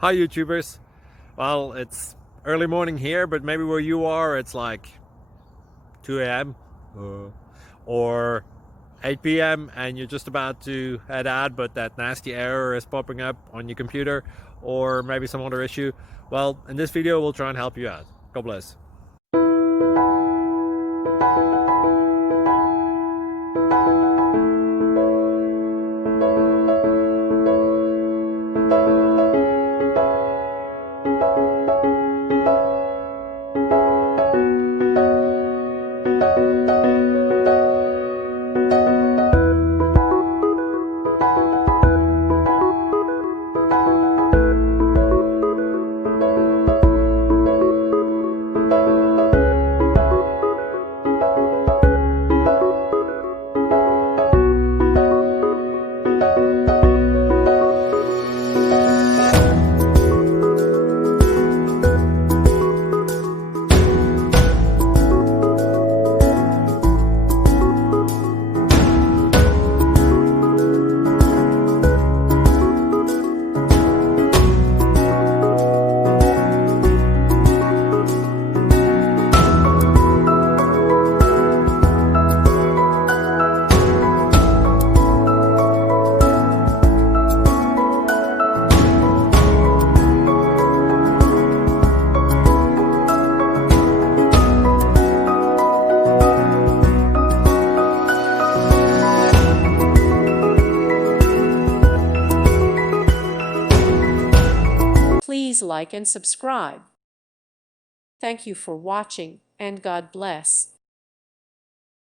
Hi YouTubers. Well, it's early morning here, but maybe where you are it's like 2 a.m. or 8 p.m. and you're just about to head out, but that nasty error is popping up on your computer, or maybe some other issue. Well, in this video we'll try and help you out. God bless. Please like and subscribe. Thank you for watching, and God bless.